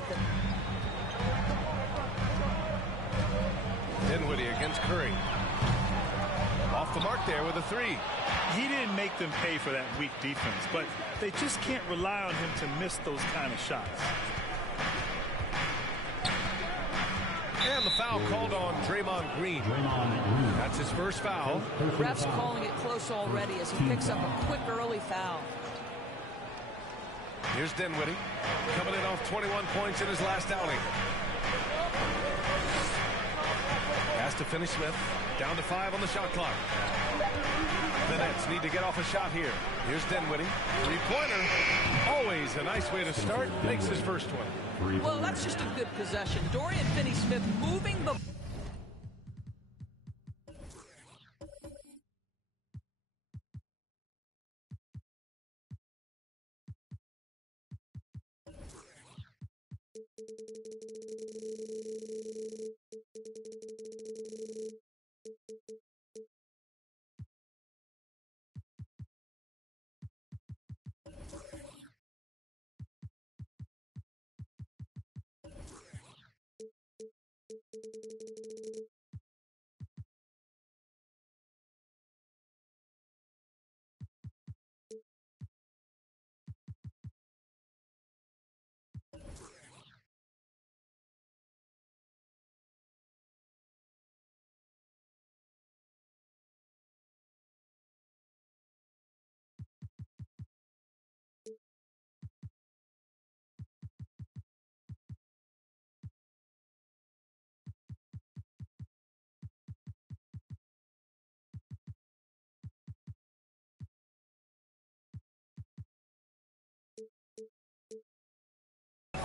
happen. Dinwiddie against Curry. Off the mark there with a three. He didn't make them pay for that weak defense, but they just can't rely on him to miss those kind of shots. And the foul called on Draymond Green. That's his first foul. Refs calling it close already as he picks up a quick early foul. Here's Dinwiddie, coming in off 21 points in his last outing. Has to finish Smith. Down to 5 on the shot clock. The Nets need to get off a shot here. Here's Dinwiddie. Three-pointer. Always a nice way to start. Makes his first one. Well, that's just a good possession. Dorian Finney-Smith moving the...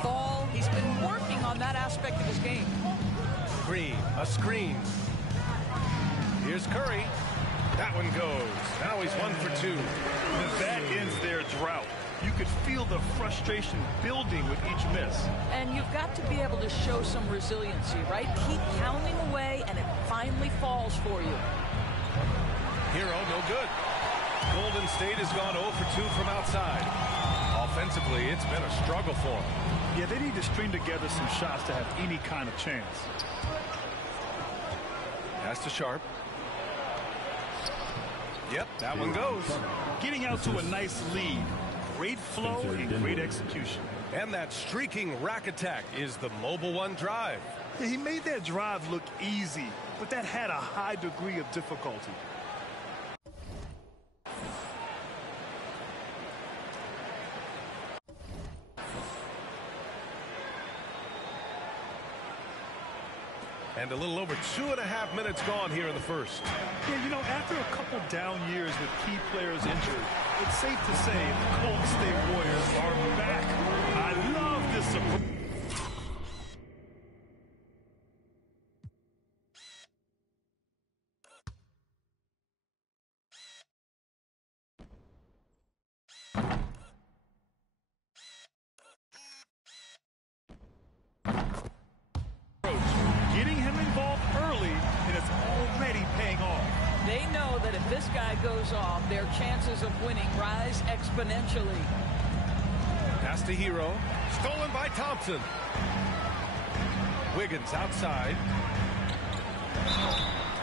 Ball, he's been working on that aspect of his game. Green, a screen. Here's Curry. That one goes. Now he's 1 for 2. That ends their drought. You could feel the frustration building with each miss. And you've got to be able to show some resiliency, right? Keep pounding away, and it finally falls for you. Hero, no good. Golden State has gone 0 for 2 from outside. Offensively, it's been a struggle for them. Yeah, they need to string together some shots to have any kind of chance. Pass to Sharp. Yep, that one goes. Getting out to a nice lead. Great flow and great execution. And that streaking rack attack is the Mobile One drive. Yeah, he made that drive look easy, but that had a high degree of difficulty. And a little over 2.5 minutes gone here in the first. Yeah, you know, after a couple down years with key players injured, it's safe to say the Golden State Warriors are back. I love this approach. Getting him involved early, and it's already paying off. They know that if this guy goes off, their chances of winning rise exponentially. Pass to Hero. Stolen by Thompson. Wiggins outside.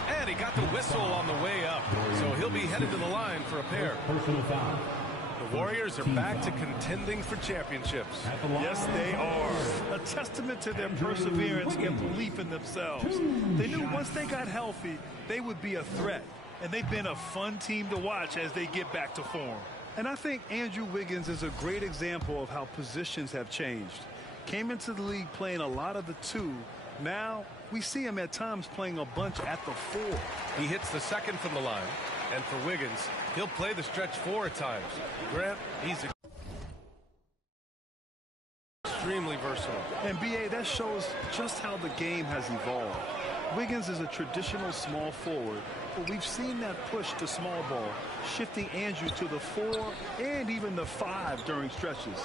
And he got the whistle on the way up. So he'll be headed to the line for a pair. The Warriors are back to contending for championships. Yes, they are. A testament to their perseverance and belief in themselves. They knew once they got healthy, they would be a threat. And they've been a fun team to watch as they get back to form. And I think Andrew Wiggins is a great example of how positions have changed. Came into the league playing a lot of the 2. Now, we see him at times playing a bunch at the 4. He hits the second from the line. And for Wiggins, he'll play the stretch 4 at times. Grant, he's extremely versatile. And B.A., that shows just how the game has evolved. Wiggins is a traditional small forward, but we've seen that push to small ball, shifting Andrew to the 4 and even the 5 during stretches.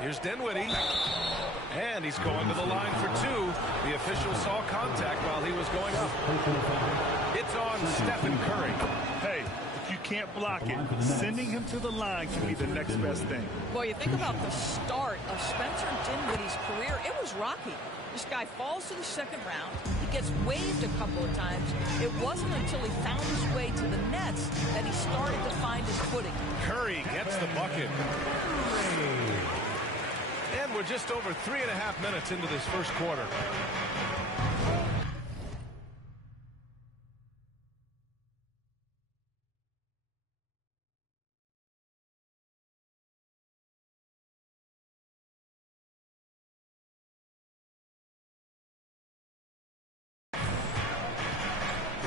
Here's Dinwiddie. And he's going to the line for 2. The official saw contact while he was going up. It's on Stephen Curry. Hey, if you can't block it, sending him to the line can be the next best thing. Well, you think about the start of Spencer Dinwiddie's career, it was rocky. This guy falls to the second round. He gets waived a couple of times. It wasn't until he found his way to the Nets that he started to find his footing. Curry gets the bucket. And we're just over 3.5 minutes into this first quarter.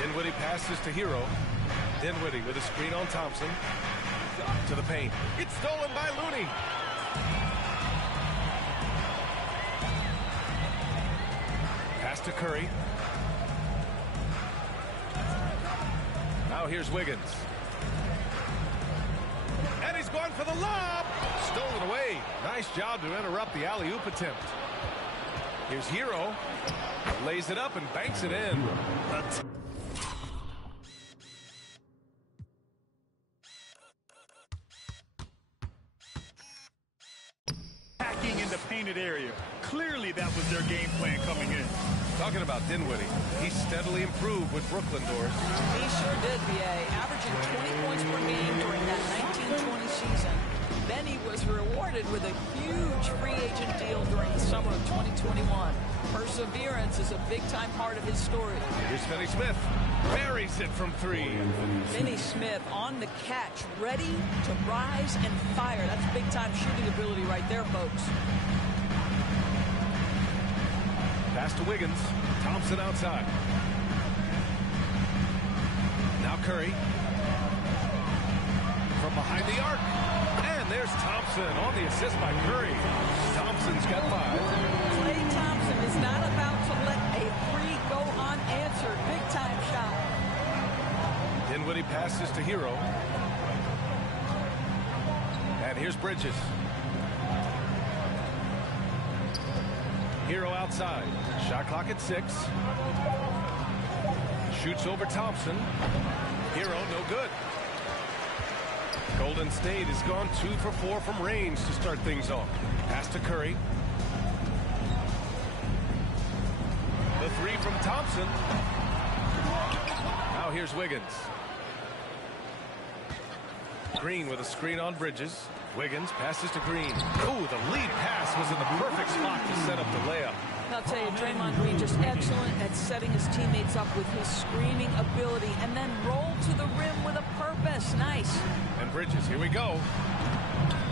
Dinwiddie passes to Hero. Dinwiddie with a screen on Thompson. To the paint. It's stolen by Looney. Pass to Curry. Now here's Wiggins. And he's going for the lob. Stolen away. Nice job to interrupt the alley-oop attempt. Here's Hero. Lays it up and banks it in. Hacking in the painted area. Clearly that was their game plan coming in. Talking about Dinwiddie, he steadily improved with Brooklyn, Doris. He sure did, B.A., averaging 20 points per game during that 1920 season. Then he was rewarded with a huge free agent deal during the summer of 2021. Perseverance is a big-time part of his story. Here's Finney Smith. Buries it from three. Finney Smith on the catch, ready to rise and fire. That's big-time shooting ability right there, folks. Pass to Wiggins. Thompson outside. Now Curry. From behind the arc. And there's Thompson on the assist by Curry. Thompson's got 5. Klay Thompson is not about to let a free go unanswered. Big-time shot. Dinwiddie passes to Hero. And here's Bridges. Hero outside. Shot clock at 6. Shoots over Thompson. Hero no good. Golden State has gone 2 for 4 from range to start things off. Pass to Curry. The 3 from Thompson. Now here's Wiggins. Green with a screen on Bridges. Wiggins passes to Green. Ooh, the lead pass was in the perfect spot to set up the layup. I'll tell you, Draymond Green just excellent at setting his teammates up with his screening ability and then roll to the rim with a purpose. Nice. And Bridges, here we go.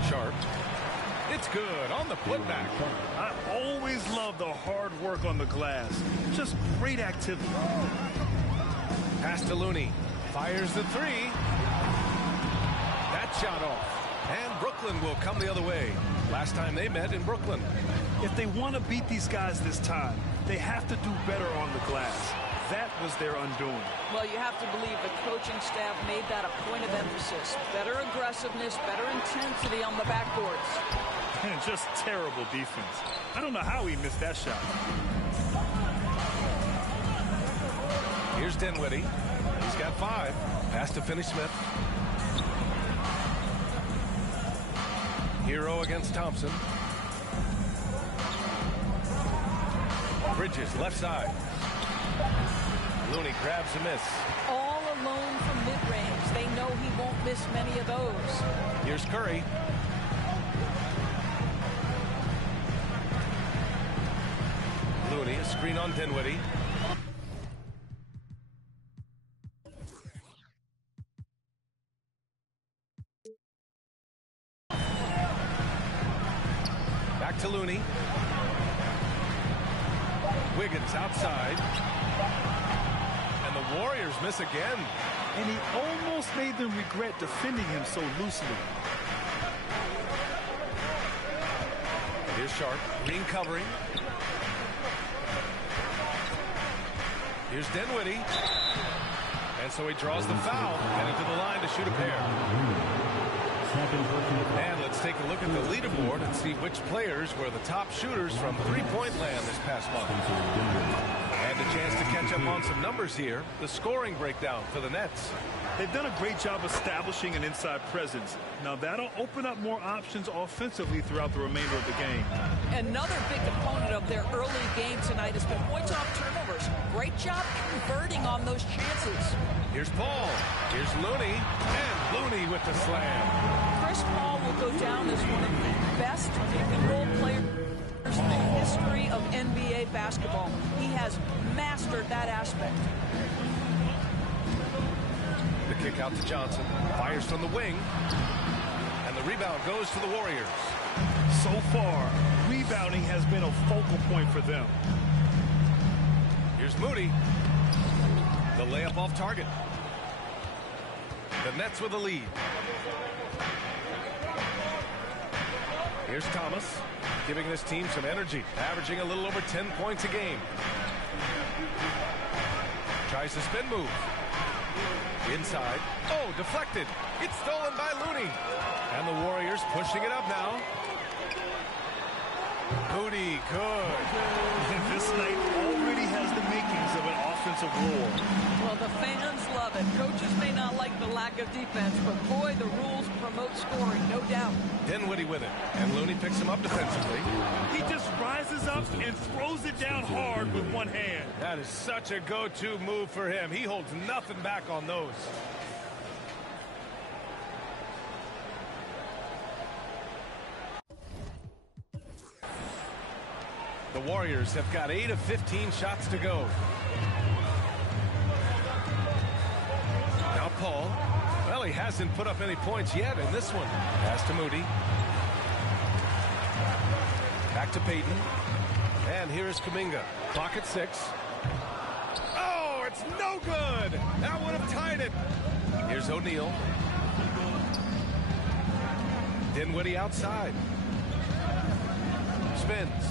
Sharp. It's good on the putback. I always love the hard work on the glass. Just great activity. Pass to Looney. Fires the 3. That shot off. And Brooklyn will come the other way. Last time they met in Brooklyn. If they want to beat these guys this time, they have to do better on the glass. That was their undoing. Well, you have to believe the coaching staff made that a point of emphasis. Better aggressiveness, better intensity on the backboards. And just terrible defense. I don't know how he missed that shot. Here's Dinwiddie. He's got 5. Pass to Finney Smith. Hero against Thompson. Bridges left side. Looney grabs a miss. All alone from mid-range. They know he won't miss many of those. Here's Curry. Looney, a screen on Dinwiddie. Back to Looney. Wiggins outside. And the Warriors miss again. And he almost made them regret defending him so loosely. Here's Sharp. Green covering. Here's Dinwiddie. And so he draws the foul. Headed to the line to shoot a pair. And let's take a look at the leaderboard and see which players were the top shooters from three-point land this past month. And a chance to catch up on some numbers here. The scoring breakdown for the Nets. They've done a great job establishing an inside presence. Now that'll open up more options offensively throughout the remainder of the game. Another big component of their early game tonight has been points off turnovers. Great job converting on those chances. Here's Paul. Here's Looney. And Looney with the slam. Chris Paul will go down as one of the best pick-and-roll players in the history of NBA basketball. He has mastered that aspect. The kick out to Johnson. Fires from the wing. And the rebound goes to the Warriors. So far, rebounding has been a focal point for them. Here's Moody. The layup off target. The Nets with the lead. Here's Thomas, giving this team some energy, averaging a little over 10 points a game. Tries the spin move. Inside. Oh, deflected. It's stolen by Looney. And the Warriors pushing it up now. Moody good. And this night already has the makings of an offensive war. Well, the fans love it. Coaches may not like the lack of defense, but boy, the rules promote scoring, no doubt. Dinwiddie with it. And Looney picks him up defensively. He just rises up and throws it down hard with one hand. That is such a go-to move for him. He holds nothing back on those. The Warriors have got 8 of 15 shots to go. Now Paul. Well, he hasn't put up any points yet in this one. Pass to Moody. Back to Payton. And here is Kuminga. Clock at 6. Oh, it's no good. That would have tied it. Here's O'Neal. Dinwiddie outside. Spins.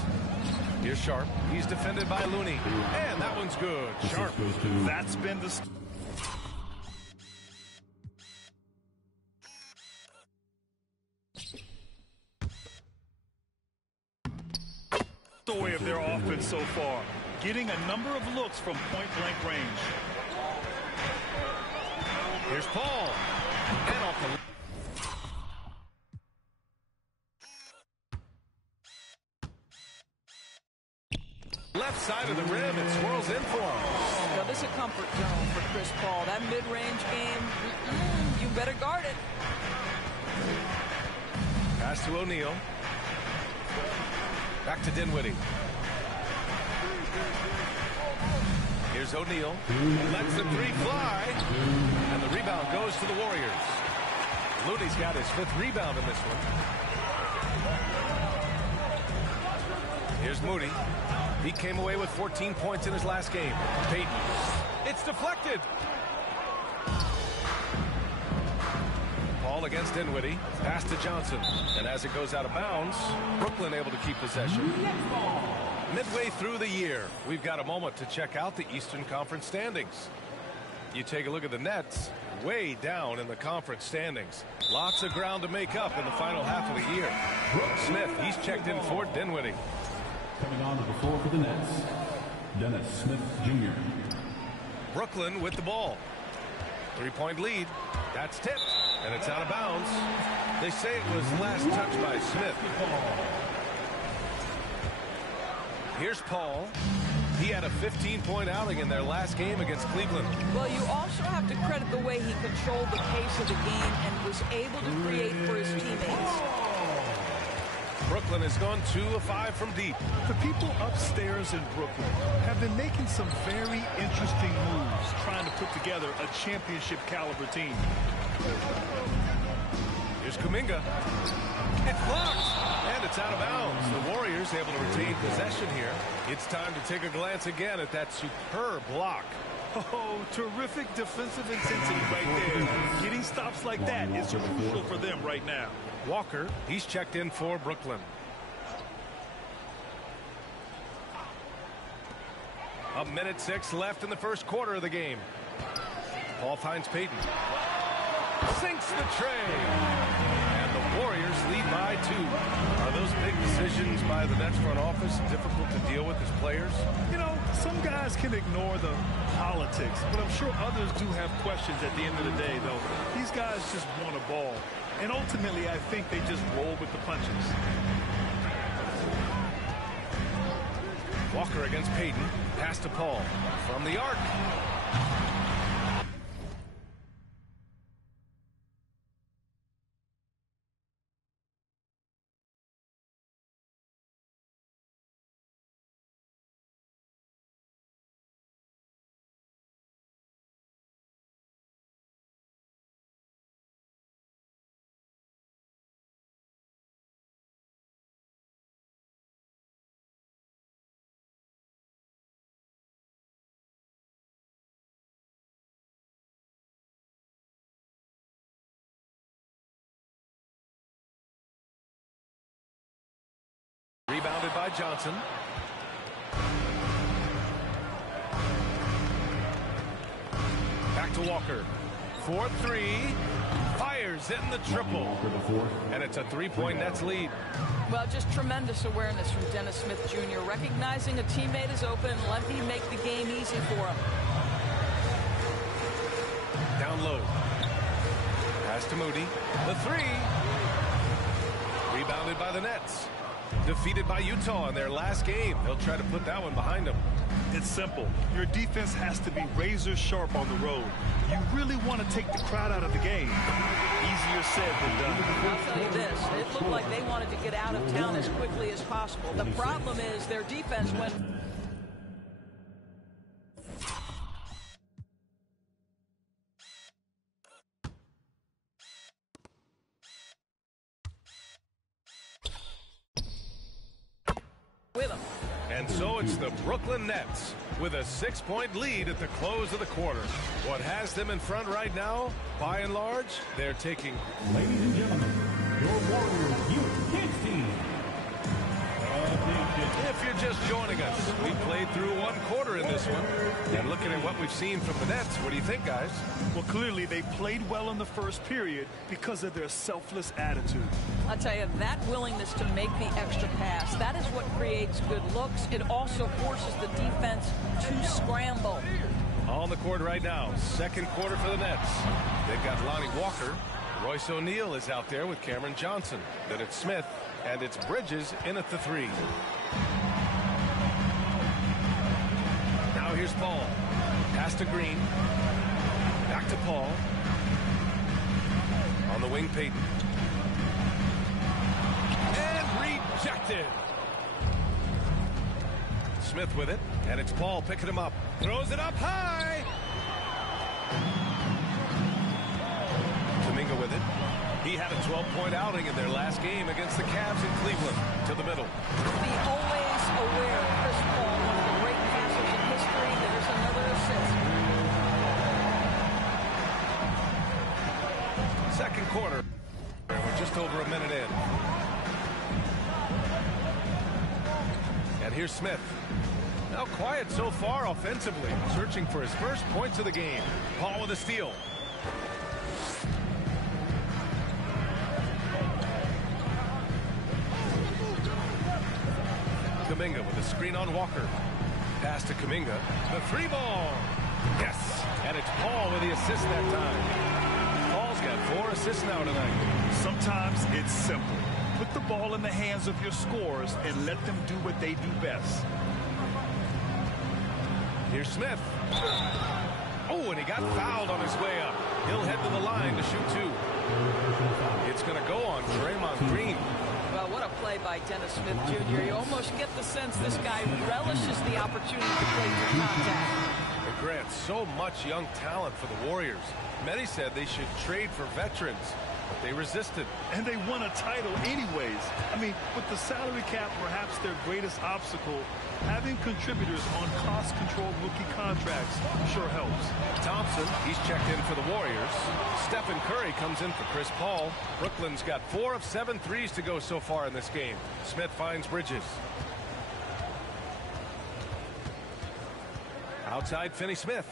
Here's Sharp. He's defended by Looney. And that one's good. Sharp. That's been the story of their offense so far. Getting a number of looks from point-blank range. Here's Paul. And off the left side of the rim, it swirls in for him. Now, this is a comfort zone for Chris Paul. That mid-range game, you better guard it. Pass to O'Neal. Back to Dinwiddie. Here's O'Neal. Lets the three fly. And the rebound goes to the Warriors. Looney's got his 5th rebound in this one. Here's Moody. He came away with 14 points in his last game. Payton. It's deflected. Paul against Dinwiddie. Pass to Johnson. And as it goes out of bounds, Brooklyn able to keep possession. Midway through the year, we've got a moment to check out the Eastern Conference standings. You take a look at the Nets, way down in the conference standings. Lots of ground to make up in the final half of the year. Smith, he's checked in for Dinwiddie. Coming on to the floor for the Nets, Dennis Smith Jr. Brooklyn with the ball. 3-point lead. That's tipped, and it's out of bounds. They say it was last touched by Smith. Here's Paul. He had a 15-point outing in their last game against Cleveland. Well, you also have to credit the way he controlled the pace of the game and was able to create for his teammates. Brooklyn has gone 2 of 5 from deep. The people upstairs in Brooklyn have been making some very interesting moves, trying to put together a championship caliber team. Here's Kuminga. It's blocked, and it's out of bounds. The Warriors able to retain possession here. It's time to take a glance again at that superb block. Oh, terrific defensive intensity right there. Getting stops like that is crucial for them right now. Walker, he's checked in for Brooklyn. A minute 6 left in the first quarter of the game. Paul finds Payton. Sinks the tray. And the Warriors lead by 2. Are those big decisions by the Nets front office difficult to deal with as players? You know, some guys can ignore the politics, but I'm sure others do have questions at the end of the day, though. These guys just want a ball. And ultimately, I think they just roll with the punches. Walker against Payton. Pass to Paul. From the arc. Rebounded by Johnson. Back to Walker. 4-3. Fires in the triple. And it's a three-point Nets lead. Well, just tremendous awareness from Dennis Smith Jr. Recognizing a teammate is open, let him make the game easy for him. Down low. Pass to Moody. The three. Rebounded by the Nets. Defeated by Utah in their last game. They'll try to put that one behind them. It's simple. Your defense has to be razor sharp on the road. You really want to take the crowd out of the game. Easier said than done. I'll tell you this. It looked like they wanted to get out of town as quickly as possible. The problem is their defense went... with them. And so it's the Brooklyn Nets with a 6-point lead at the close of the quarter. What has them in front right now, by and large, they're taking... Ladies and gentlemen, your Warriors Youth Kids team. If you're just joining us, we played through one quarter in this one. And looking at what we've seen from the Nets, what do you think, guys? Well, clearly they played well in the first period because of their selfless attitude. I'll tell you, that willingness to make the extra pass, that is what creates good looks. It also forces the defense to scramble. On the court right now, second quarter for the Nets. They've got Lonnie Walker. Royce O'Neal is out there with Cameron Johnson. Then it's Smith, and it's Bridges in at the three. Now here's Paul. Pass to Green. Back to Paul. On the wing, Payton. And rejected. Smith with it, and it's Paul picking him up. Throws it up high. Kuminga with it. He had a 12-point outing in their last game against the Cavs in Cleveland. To the middle. Be always aware of Chris Paul, one of the great passers in history. There's another assist. Second quarter. We're just over a minute in. And here's Smith. Now quiet so far offensively. Searching for his first points of the game. Paul with a steal. Kuminga with a screen on Walker. Pass to Kuminga. The three ball. Yes. And it's Paul with the assist that time. Paul's got 4 assists now tonight. Sometimes it's simple. Put the ball in the hands of your scorers and let them do what they do best. Here's Smith. Oh, and he got fouled on his way up. He'll head to the line to shoot 2. It's going to go on Draymond Green. Well, what a play by Dennis Smith Jr. You almost get the sense this guy relishes the opportunity to play through contact. But Grant, so much young talent for the Warriors. Many said they should trade for veterans, but they resisted. And they won a title anyways. I mean, with the salary cap perhaps their greatest obstacle, having contributors on cost-controlled rookie contracts sure helps. Thompson, he's checked in for the Warriors. Stephen Curry comes in for Chris Paul. Brooklyn's got 4 of 7 threes to go so far in this game. Smith finds Bridges. Outside, Finney Smith.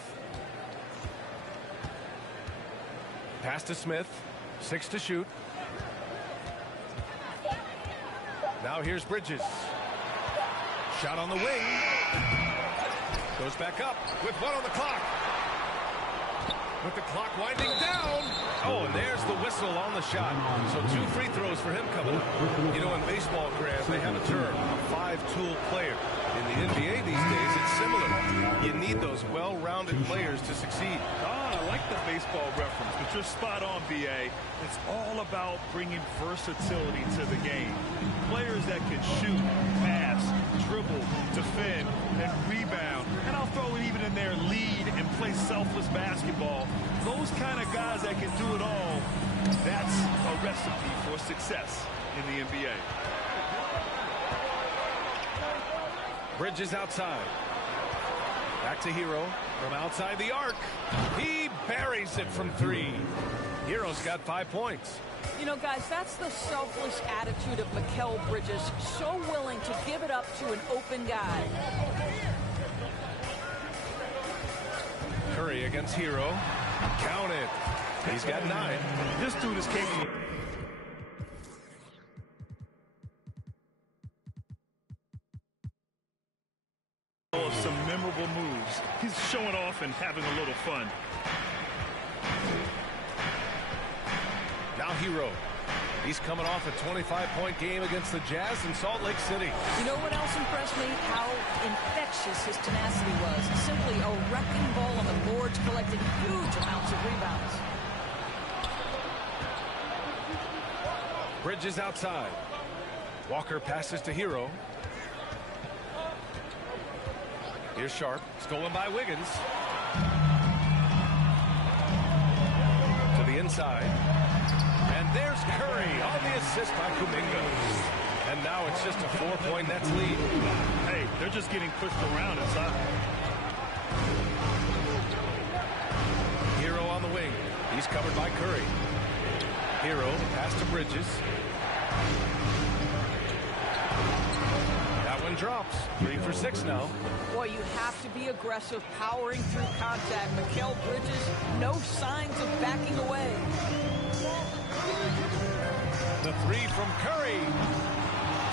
Pass to Smith. 6 to shoot. Now Now here's Bridges. Shot on the wing. Goes back up with 1 on the clock. With the clock winding down. Oh, and there's the whistle on the shot. So 2 free throws for him coming up. You know, in baseball, Graham, they have a term, a 5-tool player. In the NBA these days, it's similar. You need those well-rounded players to succeed. I like the baseball reference, but you're spot on, B.A. It's all about bringing versatility to the game. Players that can shoot, pass, dribble, defend, and rebound. And I'll throw it even in there, lead and play selfless basketball. Those kind of guys that can do it all, that's a recipe for success in the NBA. Bridges outside. Back to Hero from outside the arc. He buries it from 3. Hero's got 5 points. You know, guys, that's the selfless attitude of Mikal Bridges. So willing to give it up to an open guy. Curry against Hero. Count it. He's got 9. This dude is capable of some memorable moves. He's showing off and having a little fun. Now Hero. He's coming off a 25-point game against the Jazz in Salt Lake City. You know what else impressed me? How infectious his tenacity was. Simply a wrecking ball on the boards, collecting huge amounts of rebounds. Bridges outside. Walker passes to Hero. Here's Sharp. Stolen by Wiggins. To the inside. And there's Curry on the assist by Kuminga. And now it's just a 4-point Nets lead. Hey, they're just getting pushed around inside. Hero on the wing. He's covered by Curry. Hero pass to Bridges. That one drops. 3 for 6 now. Boy, you have to be aggressive, powering through contact. Mikal Bridges, no signs of backing away. The 3 from Curry.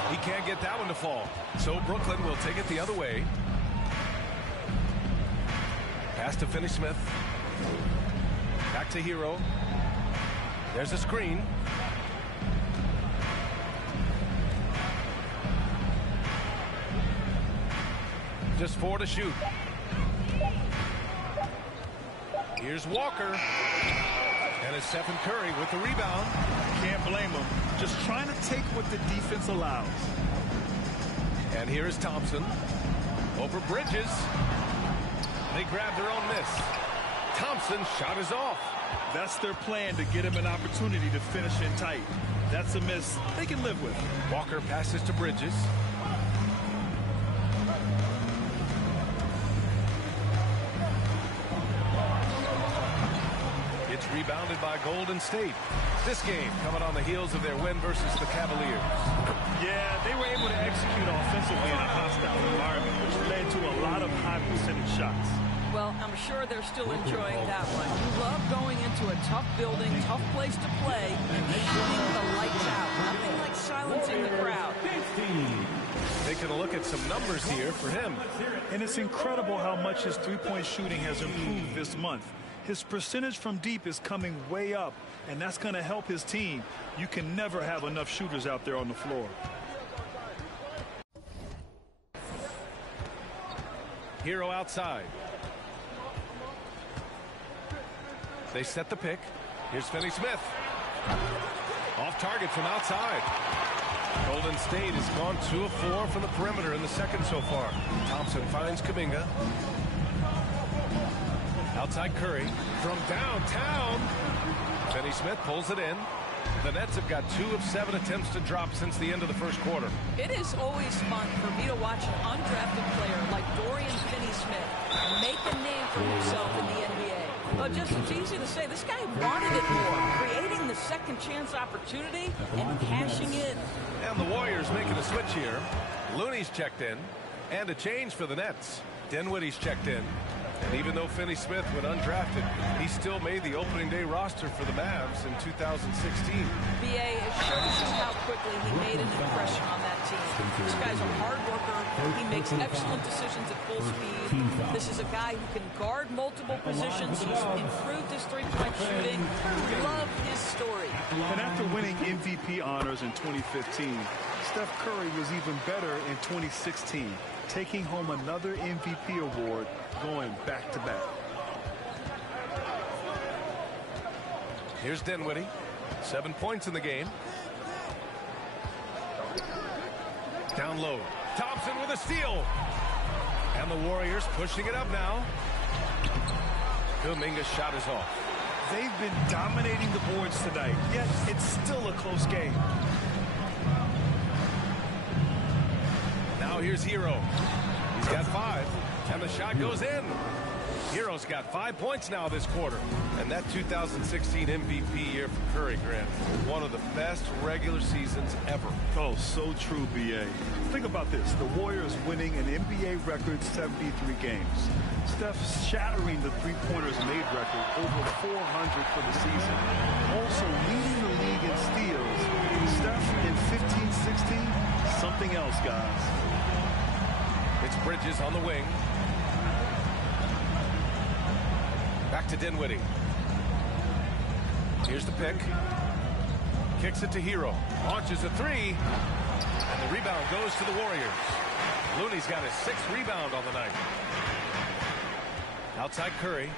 He can't get that one to fall. So Brooklyn will take it the other way. Pass to Finney-Smith. Back to Hero. There's a screen. Just 4 to shoot. Here's Walker. And it's Stephen Curry with the rebound. Can't blame him. Just trying to take what the defense allows. And here is Thompson. Over Bridges. They grab their own miss. Thompson's shot is off. That's their plan, to get him an opportunity to finish in tight. That's a miss they can live with. Walker passes to Bridges. It's rebounded by Golden State. This game coming on the heels of their win versus the Cavaliers. Yeah, they were able to execute offensively in a hostile environment, which led to a lot of high percentage shots. Well, I'm sure they're still enjoying that one. You love going into a tough building, tough place to play, and shooting the lights out. Nothing like silencing the crowd. Taking a look at some numbers here for him. And it's incredible how much his three-point shooting has improved this month. His percentage from deep is coming way up, and that's going to help his team. You can never have enough shooters out there on the floor. Hero outside. They set the pick. Here's Finney-Smith. Off target from outside. Golden State has gone 2 of 4 from the perimeter in the second so far. Thompson finds Kuminga. Outside Curry from downtown. Finney-Smith pulls it in. The Nets have got 2 of 7 attempts to drop since the end of the first quarter. It is always fun for me to watch an undrafted player like Dorian Finney-Smith make a name for himself in the NBA. Well, just it's easy to say this guy wanted it more, creating the second chance opportunity and cashing in. And the Warriors making a switch here. Looney's checked in, and a change for the Nets. Dinwiddie's checked in. And even though Finney Smith went undrafted, he still made the opening day roster for the Mavs in 2016. B.A. shows us how quickly he made an impression on that team. This guy's a hard worker. He makes excellent decisions at full speed. This is a guy who can guard multiple positions. He's improved his three-point shooting. Love his story. And after winning MVP honors in 2015, Steph Curry was even better in 2016, taking home another MVP award, going back-to-back. Here's Dinwiddie. 7 points in the game. Down low. Thompson with a steal. And the Warriors pushing it up now. Kuminga's shot is off. They've been dominating the boards tonight, yet it's still a close game. Now here's Hero. He's got 5, and the shot goes in. Hero's got 5 points now this quarter. And that 2016 MVP year for Curry, Grant, one of the best regular seasons ever. Oh, so true, B.A. Think about this. The Warriors winning an NBA record 73 games. Steph shattering the three-pointers made record, over 400 for the season. Also leading the league in steals. Steph in 15-16, something else, guys. It's Bridges on the wing. Back to Dinwiddie. Here's the pick. Kicks it to Hero. Launches a 3. And the rebound goes to the Warriors. Looney's got his 6th rebound on the night. Outside Curry.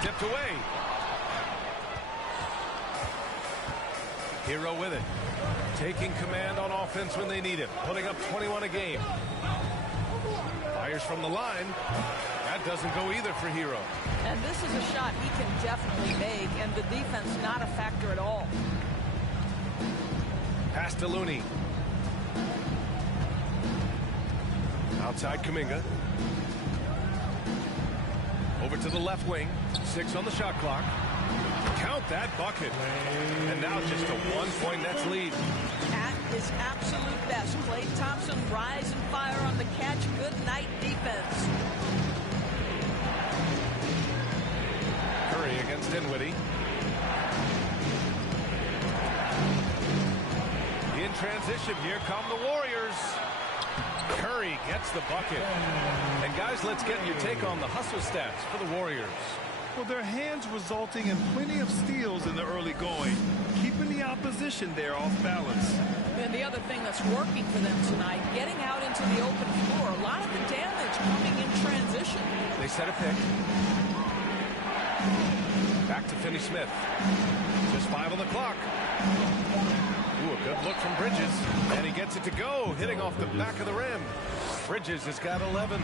Tipped away. Hero with it. Taking command on offense when they need it. Putting up 21 a game. Fires from the line. That doesn't go either for Hero. And this is a shot he can definitely make, and the defense not a factor at all. Pass to Looney. Outside Kuminga. Over to the left wing. 6 on the shot clock. Count that bucket. And now just a 1-point Nets lead. At his absolute best, Klay Thompson rise and fire on the catch. Good night defense. Curry against Dinwiddie. In transition, here come the Warriors. Curry gets the bucket. And guys, let's get your take on the hustle stats for the Warriors. Well, their hands resulting in plenty of steals in the early going, keeping the opposition there off balance. And the other thing that's working for them tonight, getting out into the open floor. A lot of the damage coming in transition. They set a pick. Back to Finney Smith. Just 5 on the clock. Ooh, a good look from Bridges. And he gets it to go, hitting off the back of the rim. Bridges has got 11.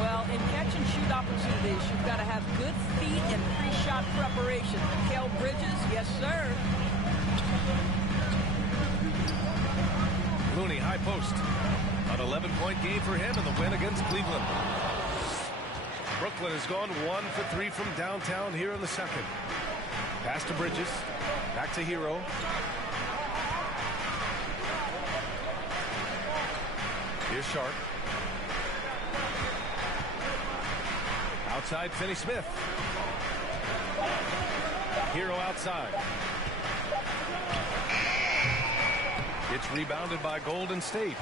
Well, in catch-and-shoot opportunities, you've got to have good feet and pre-shot preparation. Mikal Bridges, yes, sir. Looney, high post. An 11-point game for him in the win against Cleveland. Brooklyn has gone 1 for 3 from downtown here in the second. Pass to Bridges. Back to Hero. Here's Sharp. Outside Finney Smith. Hero outside. It's rebounded by Golden State.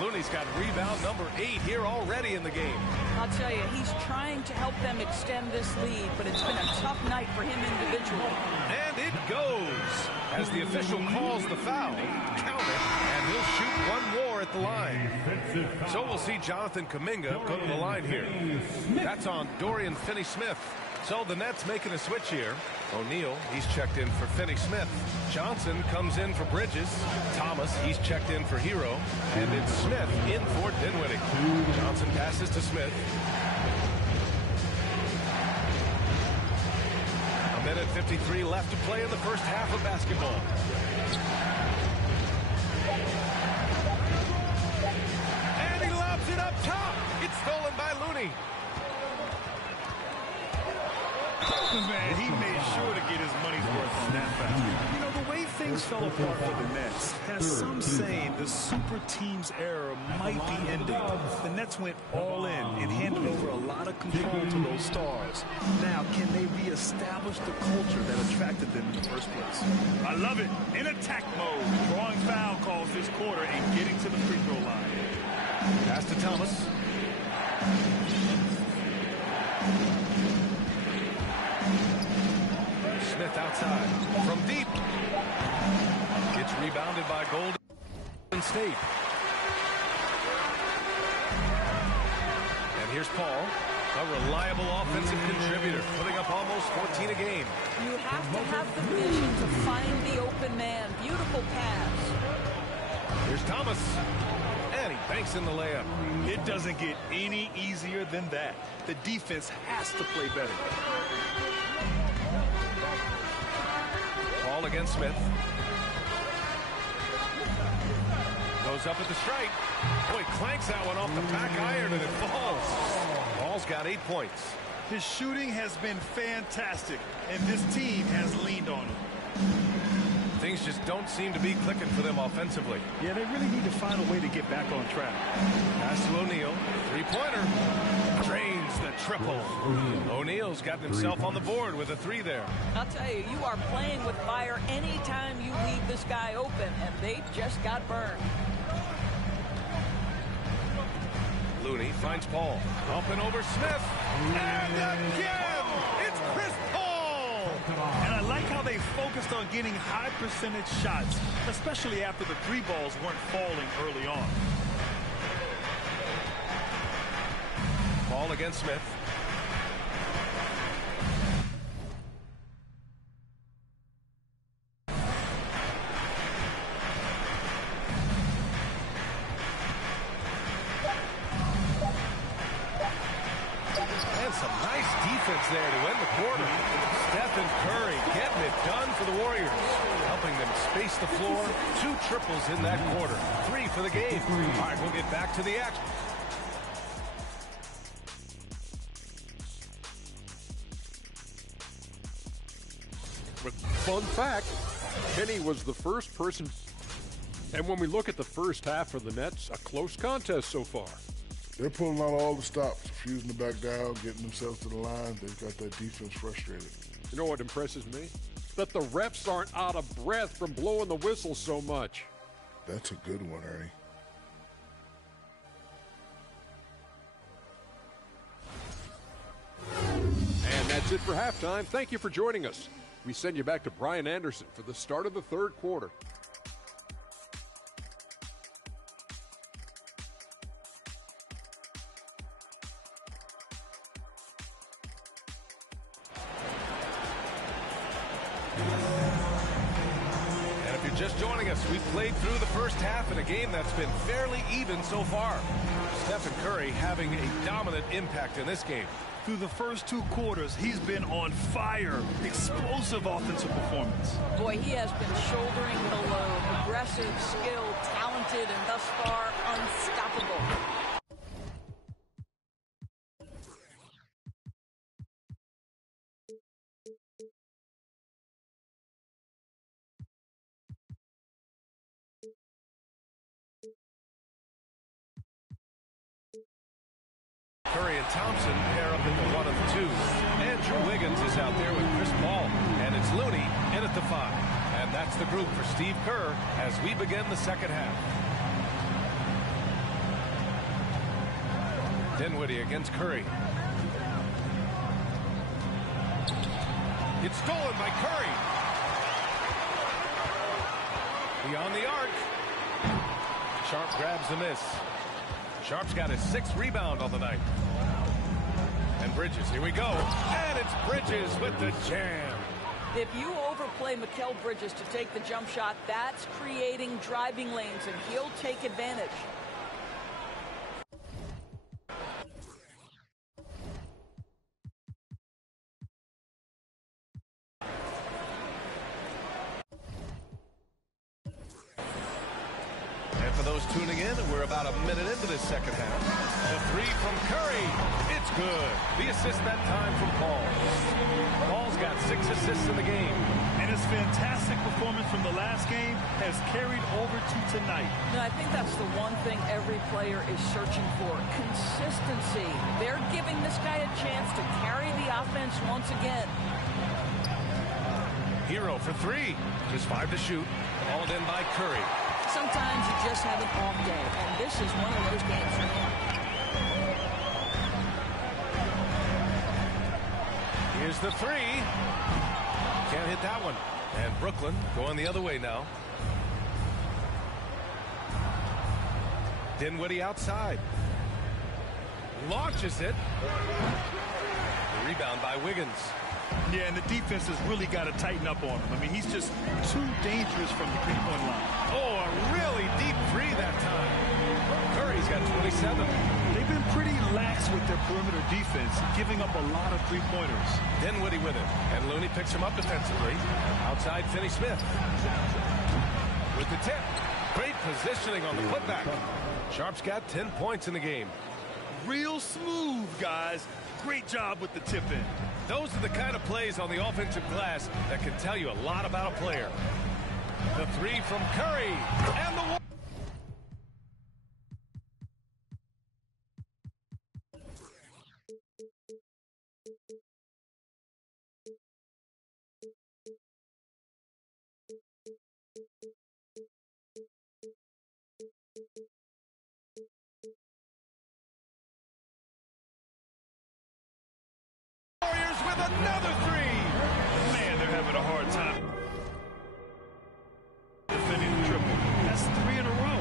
Looney's got rebound number 8 here already in the game. I'll tell you, he's trying to help them extend this lead, but it's been a tough night for him individually. And it goes as the official calls the foul. Count it, and he'll shoot one more at the line. So we'll see Jonathan Kuminga go to the line here. That's on Dorian Finney-Smith. So the Nets making a switch here. O'Neal, he's checked in for Finney-Smith. Johnson comes in for Bridges. Thomas, he's checked in for Hero. And it's Smith in for Dinwiddie. Johnson passes to Smith. A minute 53 left to play in the first half of basketball. And he lobs it up top. It's stolen by Looney. Man, he made sure to get his money's worth on that foul. You know, the way things things fell apart for the Nets. Has some saying the super team's era might be ending. The Nets went all in and handed over a lot of control to those stars. Now, can they reestablish the culture that attracted them in the first place? I love it. In attack mode, drawing foul calls this quarter and getting to the free throw line. Pass to Thomas. Smith outside from deep. It's rebounded by Golden State. And here's Paul, a reliable offensive contributor, putting up almost 14 a game. You have to have the vision to find the open man. Beautiful pass. Here's Thomas. And he banks in the layup. It doesn't get any easier than that. The defense has to play better. Ball against Smith. Goes up at the strike. Boy, clanks that one off the back iron and it falls. Ball's got 8 points. His shooting has been fantastic, and this team has leaned on him. Things just don't seem to be clicking for them offensively. Yeah, they really need to find a way to get back on track. Pass to O'Neal. Three-pointer. Drains the triple. O'Neal's gotten himself on the board with a 3 there. I'll tell you, you are playing with fire anytime you leave this guy open, and they just got burned. Looney finds Paul. Up and over Smith. And again, it's Chris Paul. And I like how they focused on getting high percentage shots, especially after the 3 balls weren't falling early on. Paul against Smith. And some nice defense there to end the quarter. Stephen Curry getting it done for the Warriors, helping them space the floor. 2 triples in that quarter. 3 for the game. All right, we'll get back to the action. Fun fact, Kenny was the first person. And when we look at the first half for the Nets, a close contest so far. They're pulling out all the stops, refusing to back down, getting themselves to the line. They've got that defense frustrated. You know what impresses me? That the refs aren't out of breath from blowing the whistle so much. That's a good one, Ernie. And that's it for halftime. Thank you for joining us. We send you back to Brian Anderson for the start of the third quarter. And if you're just joining us, we've played through the first half in a game that's been fairly even so far. Stephen Curry having a dominant impact in this game. Through the first 2 quarters, he's been on fire. Explosive offensive performance. Boy, he has been shouldering the load. Aggressive, skilled, talented, and thus far unstoppable. Curry and Thompson pair up in the 1 and 2. Andrew Wiggins is out there with Chris Paul. And it's Looney in at the 5. And that's the group for Steve Kerr as we begin the second half. Dinwiddie against Curry. It's stolen by Curry. Beyond the arc. Sharp grabs the miss. Sharp's got his 6th rebound on the night. And Bridges, here we go. And it's Bridges with the jam. If you overplay Mikal Bridges to take the jump shot, that's creating driving lanes, and he'll take advantage. And for those tuning in, we're about a minute into this second half. The 3 from Curry. It's good. The assist that time from Paul. Paul's got 6 assists in the game. And And his fantastic performance from the last game has carried over to tonight. And I think that's the one thing every player is searching for, consistency. They're giving this guy a chance to carry the offense once again. Hero for three. Just 5 to shoot. Hauled in by Curry. Sometimes you just have an off day, and this is one of those games for him. Here's the three. Can't hit that one. And Brooklyn going the other way now. Dinwiddie outside. Launches it. The rebound by Wiggins. Yeah, and the defense has really got to tighten up on him. I mean, he's just too dangerous from the three-point line. Oh, a really deep three that time. Curry's got 27. They've been pretty lax with their perimeter defense, giving up a lot of three-pointers. Dinwiddie with it, and Looney picks him up defensively. Outside, Finney-Smith. With the tip. Great positioning on the putback. Sharp's got 10 points in the game. Real smooth, guys. Great job with the tip-in. Those are the kind of plays on the offensive glass that can tell you a lot about a player. The three from Curry, and the one. Warriors with another three. Man, they're having a hard time defending the triple. That's 3 in a row.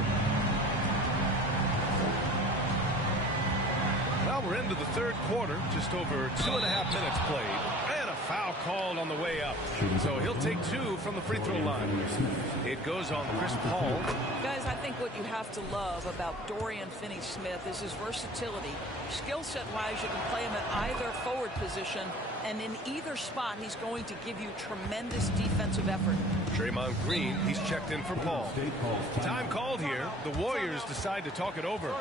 Well, we're into the third quarter, just over 2.5 minutes played, and a foul called on the way up. So he'll take 2 from the free throw line. It goes on Chris Paul. Guys, I think what you have to love about Dorian Finney-Smith is his versatility. Skill set-wise, you can play him at either forward position, and in either spot, he's going to give you tremendous defensive effort. Draymond Green, he's checked in for Paul. Time called here. The Warriors decide to talk it over.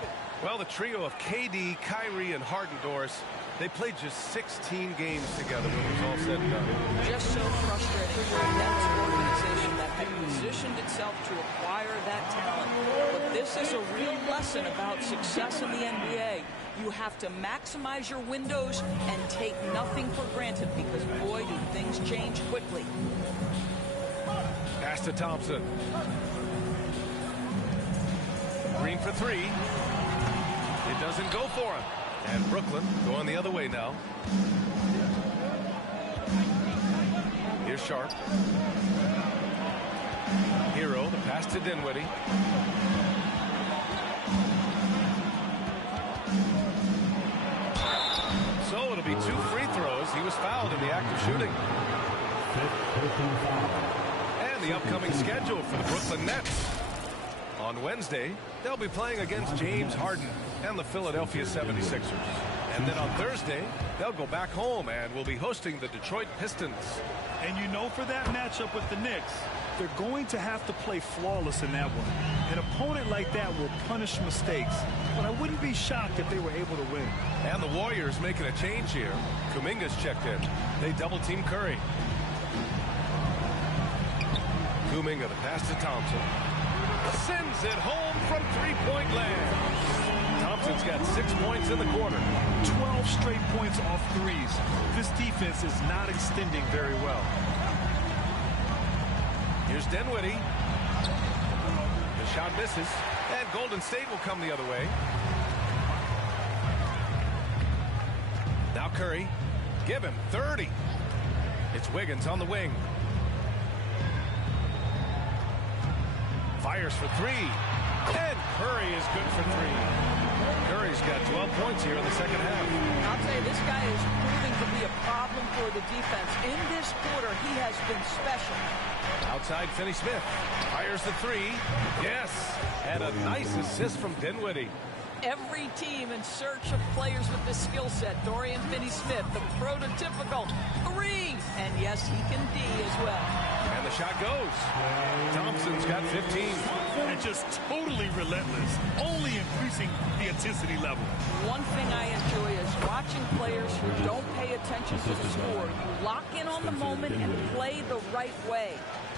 Well, the trio of KD, Kyrie, and Harden, Doris, they played just 16 games together when it was all said and done. Just so frustrating for a Nets organization that had positioned itself to acquire that talent. But this is a real lesson about success in the NBA. You have to maximize your windows and take nothing for granted because, boy, do things change quickly. Pass to Thompson. Green for three. It doesn't go for him. And Brooklyn going the other way now. Here's Sharp. Hero, the pass to Dinwiddie. So it'll be 2 free throws. He was fouled in the act of shooting. And the upcoming schedule for the Brooklyn Nets. On Wednesday, they'll be playing against James Harden and the Philadelphia 76ers. And then on Thursday, they'll go back home and will be hosting the Detroit Pistons. And you know, for that matchup with the Knicks, they're going to have to play flawless in that one. An opponent like that will punish mistakes, but I wouldn't be shocked if they were able to win. And the Warriors making a change here. Kuminga's checked in. They double-team Curry. Kuminga, the pass to Thompson. Sends it home from three-point land. Thompson's got 6 points in the quarter. 12 straight points off threes. This defense is not extending very well. Here's Dinwiddie. The shot misses. And Golden State will come the other way. Now Curry. Give him 30. It's Wiggins on the wing. Fires for three. And Curry is good for three. Curry's got 12 points here in the second half. I'll tell you, this guy is proving to be a problem for the defense. In this quarter, he has been special. Outside Finney-Smith. Fires the three. Yes. And a nice assist from Dinwiddie. Every team in search of players with this skill set. Dorian Finney-Smith, the prototypical three. And yes, he can D as well. And the shot goes. Thompson's got 15. and just totally relentless, only increasing the intensity level. One thing I enjoy is watching players who don't pay attention to the score. You lock in on the moment and play the right way.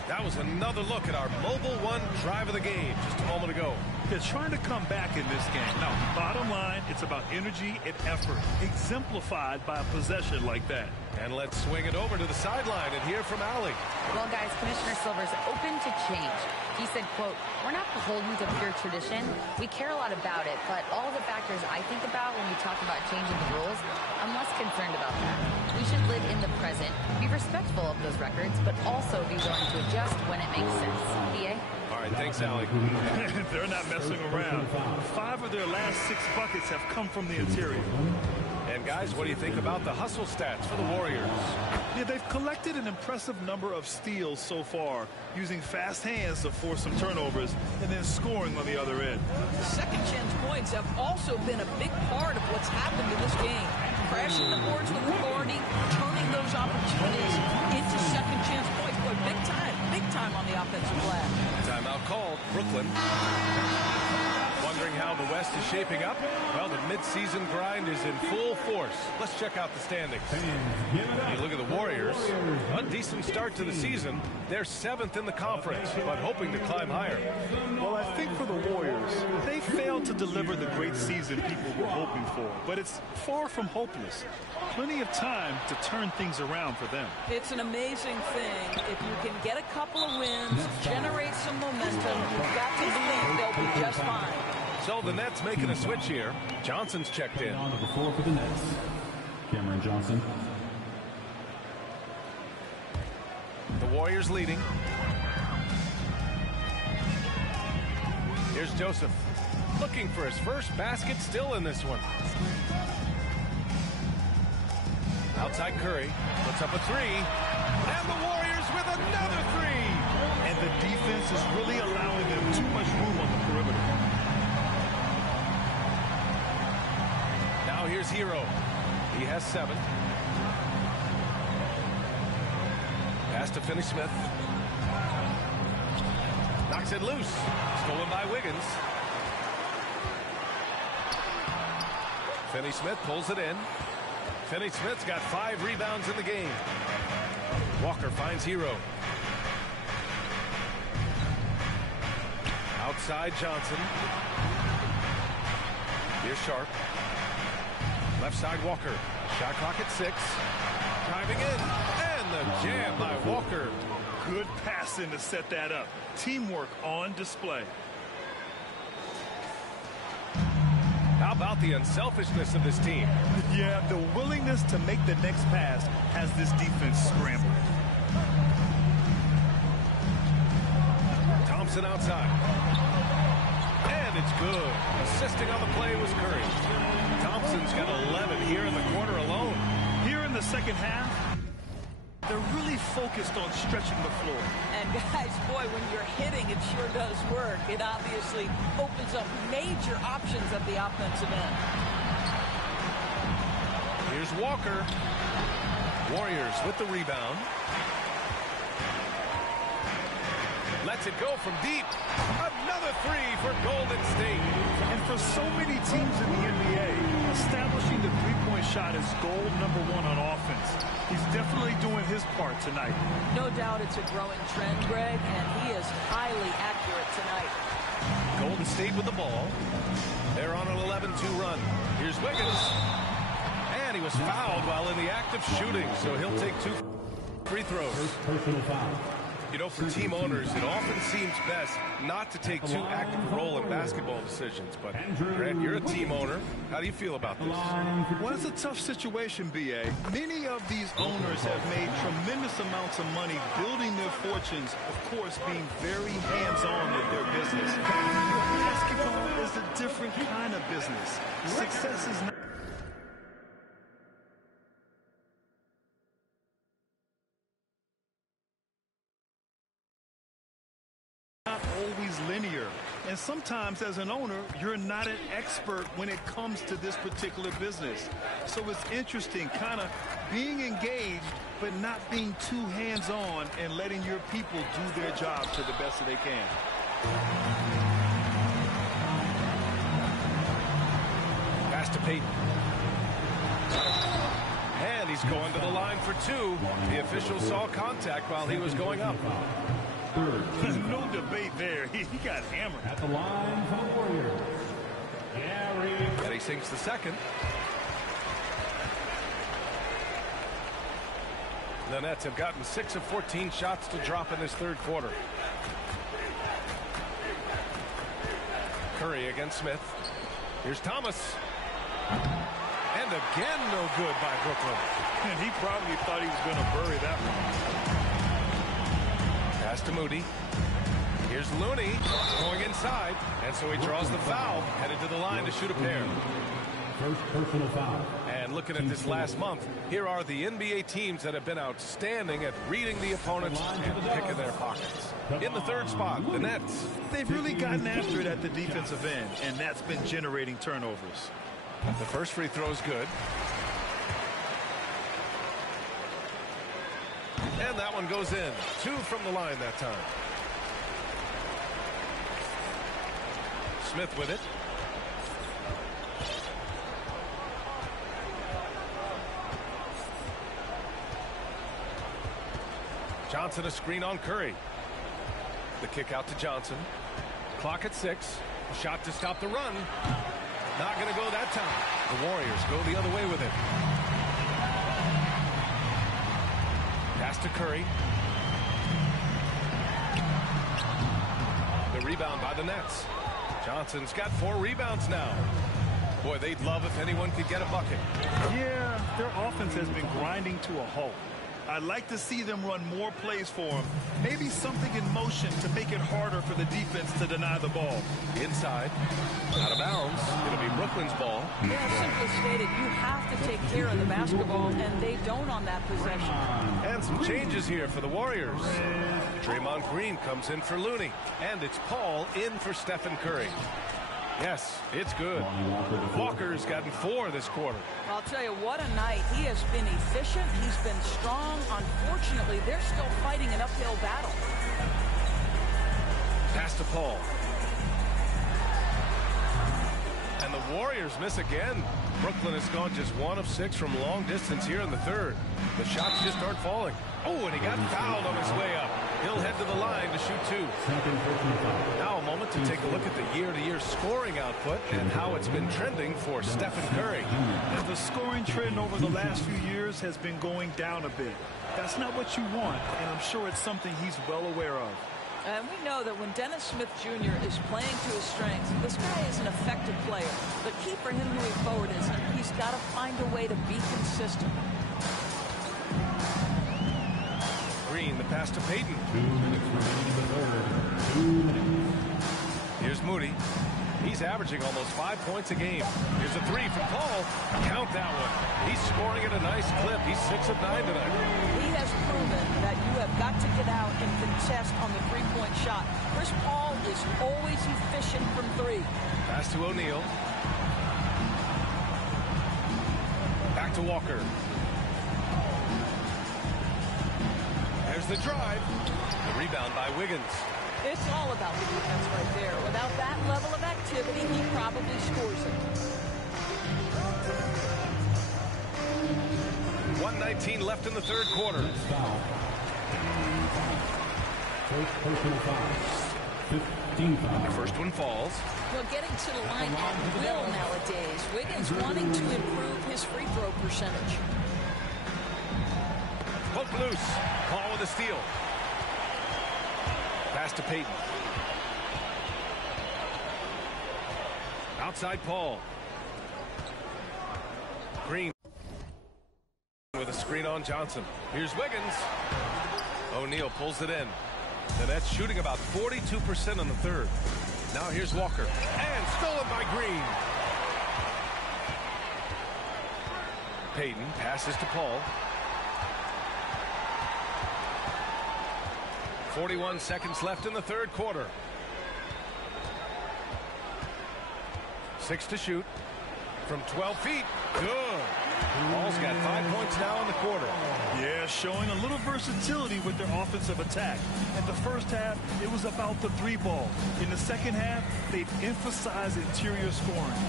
That was another look at our Mobile One drive of the game just a moment ago. They're trying to come back in this game. Now, bottom line, it's about energy and effort, exemplified by a possession like that. And let's swing it over to the sideline and hear from Allie. Well, guys, Commissioner Silver's open to change. He said, quote, "We're not beholden to pure tradition. We care a lot about it, but all the factors I think about when we talk about changing the rules, I'm less concerned about that. We should live in the present, be respectful of those records, but also be willing to adjust when it makes sense." BA? All right, thanks, Allie. They're not messing around. 5 of their last 6 buckets have come from the interior. And guys, what do you think about the hustle stats for the Warriors? Yeah, they've collected an impressive number of steals so far, using fast hands to force some turnovers and then scoring on the other end. Second chance points have also been a big part of what's happened in this game. Crashing the boards with authority, turning those opportunities into second chance points. Boy, big time on the offensive glass. Timeout called. Brooklyn. Wondering how the West is shaping up? Well, the midseason grind is in full force. Let's check out the standings. You look at the Warriors, a decent start to the season. They're 7th in the conference, but hoping to climb higher. Well, I think for the Warriors, they failed to deliver the great season people were hoping for, but it's far from hopeless. Plenty of time to turn things around for them. It's an amazing thing. If you can get a couple of wins, generate some momentum, you've got to believe they'll be just fine. So the Nets making a switch here. Johnson's checked in. On the floor for the Nets, Cameron Johnson. The Warriors leading. Here's Joseph. Looking for his first basket, still in this one. Outside Curry. Puts up a 3. And the Warriors with another 3. And the defense is really allowing them too much room on the perimeter. Now here's Hero. He has 7. Pass to Finney-Smith. Knocks it loose. Stolen by Wiggins. Finney-Smith pulls it in. Finney-Smith's got 5 rebounds in the game. Walker finds Hero. Outside Johnson. Here's Sharp. Left side Walker. Shot clock at 6. Driving in. And the jam by Walker. Good passing to set that up. Teamwork on display. How about the unselfishness of this team? Yeah, the willingness to make the next pass has this defense scrambled. Thompson outside. And it's good. Assisting on the play was Curry. Thompson's got 11 here in the quarter alone. Here in the second half, they're really focused on stretching the floor. And guys, boy, when you're hitting, it sure does work. It obviously opens up major options at the offensive end. Here's Walker. Warriors with the rebound. Lets it go from deep. Another 3 for Golden State. And for so many teams in the NBA, establishing the three-point shot is goal number 1 on offense. He's definitely doing his part tonight. No doubt it's a growing trend, Greg, and he is highly accurate tonight. Golden State with the ball. They're on an 11-2 run. Here's Wiggins. And he was fouled while in the act of shooting, so he'll take 2 free throws. Personal foul. You know, for team owners, it often seems best not to take too active a role in basketball decisions. But, Grant, you're a team owner. How do you feel about this? Well, it's a tough situation, B.A. Many of these owners have made tremendous amounts of money building their fortunes, of course, being very hands-on with their business. Basketball is a different kind of business. Success is not... always linear, and sometimes as an owner you're not an expert when it comes to this particular business. So it's interesting kind of being engaged but not being too hands-on and letting your people do their job to the best that they can. Payton. And he's going to the line for two. The official saw contact while he was going up. No debate there. He got hammered. At the line for the Warriors, Gary. And he sinks the second. The Nets have gotten 6 of 14 shots to drop in this third quarter. Curry against Smith. Here's Thomas. And again, no good by Brooklyn. And he probably thought he was going to bury that one. Pass to Moody. Here's Looney going inside. And so he draws the foul. Headed to the line to shoot a pair. First personal foul. And looking at this last month, here are the NBA teams that have been outstanding at reading the opponents and picking their pockets. In the third spot, the Nets. They've really gotten after it at the defensive end, and that's been generating turnovers. The first free throw is good. And that one goes in. 2 from the line that time. Smith with it. Johnson a screen on Curry. The kick out to Johnson. Clock at 6. Shot to stop the run. Not going to go that time. The Warriors go the other way with it. Pass to Curry. The rebound by the Nets. Johnson's got 4 rebounds now. Boy, they'd love if anyone could get a bucket. Yeah, their offense has been grinding to a halt. I'd like to see them run more plays for him. Maybe something in motion to make it harder for the defense to deny the ball. Inside. Out of bounds. It'll be Brooklyn's ball. Yeah, simply stated, you have to take care of the basketball, and they don't on that possession. And some changes here for the Warriors. Draymond Green comes in for Looney. And it's Paul in for Stephen Curry. Yes, it's good. Walker's gotten 4 this quarter. I'll tell you, what a night. He has been efficient. He's been strong. Unfortunately, they're still fighting an uphill battle. Pass to Paul. And the Warriors miss again. Brooklyn has gone just 1 of 6 from long distance here in the third. The shots just start falling. Oh, and he got fouled on his way up. He'll head to the line to shoot 2. Now a moment to take a look at the year-to-year scoring output and how it's been trending for Stephen Curry. The scoring trend over the last few years has been going down a bit. That's not what you want, and I'm sure it's something he's well aware of. And we know that when Dennis Smith Jr. is playing to his strengths, this guy is an effective player. The key for him moving forward is he's got to find a way to be consistent. Green, the pass to Payton. 2 minutes remaining in the third. 2 minutes. Here's Moody. He's averaging almost 5 points a game. Here's a 3 from Paul. Count that one. He's scoring at a nice clip. He's 6 of 9 tonight. He has proven that you have got to get out and contest on the three-point shot. Chris Paul is always efficient from 3. Pass to O'Neal. Back to Walker. There's the drive. The rebound by Wiggins. It's all about the defense right there. Without that level of activity, he probably scores it. 1:19 left in the third quarter. Foul. First personal foul. 15 foul. The first one falls. Well, getting to the line at will nowadays. Wiggins wanting to improve his free throw percentage. Hook loose. Paul with a steal. Pass to Payton. Outside Paul. Green with a screen on Johnson. Here's Wiggins. O'Neal pulls it in. The Nets shooting about 42% in the third. Now here's Walker. And stolen by Green. Payton passes to Paul. 41 seconds left in the third quarter. 6 to shoot from 12 feet. Good. Paul's got 5 points now in the quarter. Yeah, showing a little versatility with their offensive attack. In the first half, it was about the 3 ball. In the second half, they've emphasized interior scoring.